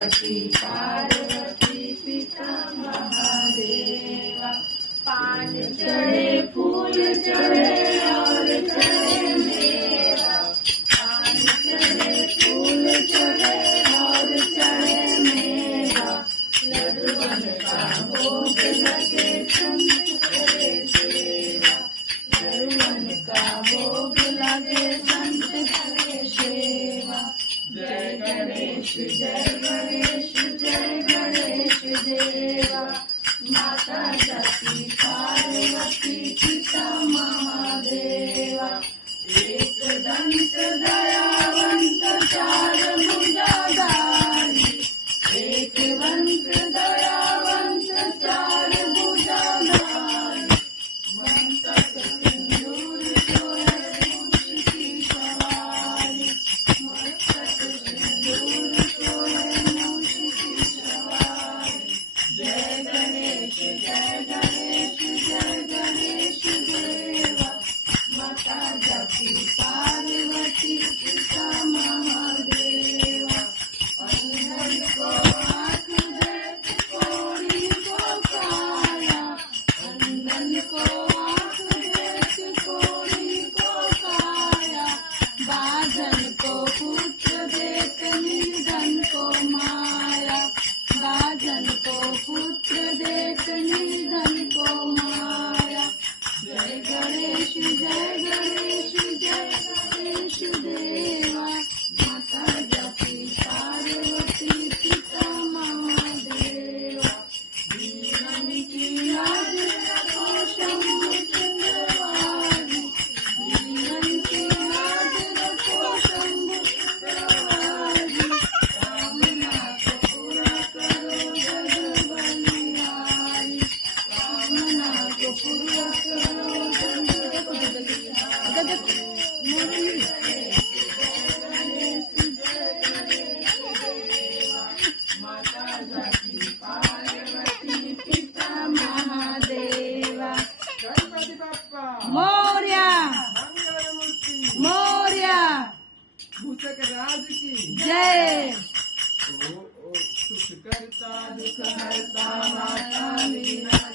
पार्वती पिता महादेवा। पान चढ़े फूल चढ़े और चढ़े मेवा। पान चढ़े फूल चढ़े और चढ़े मेवा। लड्डूअन का भोग लगे संत करे सेवा। लड्डूअन का भोग लगे संत करे सेवा। जय गणेश जय गणेश जय गणेश देवा। माता सती पार्वती पिता महादेवा। एक दंत दयावंत चार भुजाधारी। एक वंत दयावंत चार भुजाधारी। मस्तक सिंदूर चोर मूछ की सवारी। मस्तक सिंदूर चोर मूछ की सवारी। जय गणेश जय गणेश जय गणेश देवा। माता सती पार्वती पिता महादेवा। अंधन को आँख देख कोढ़ी को काया। अंधन को आँख देख कोढ़ी को काया। बाझल को पुत्र देख निर्धन को माया। बाझल को पुत्र देख निर्धन को माया। जय गणेश जय गणेश जय गणेश देवा। माता सती पार्वती पिता महादेवा। दीनन की लाज रखो शंभु चक्रवारी। दीनन की लाज रखो शंभु चक्रवारी। कामना को पूरा करो जग बलिहारी। कामना को पूरा करो माता सती पार्वती पिता महादेवा। गणपती बाप्पा मोरया मंगलमूर्ती मोरया भूषक राज की जय। सुख करता दुख हरता माता मीरा।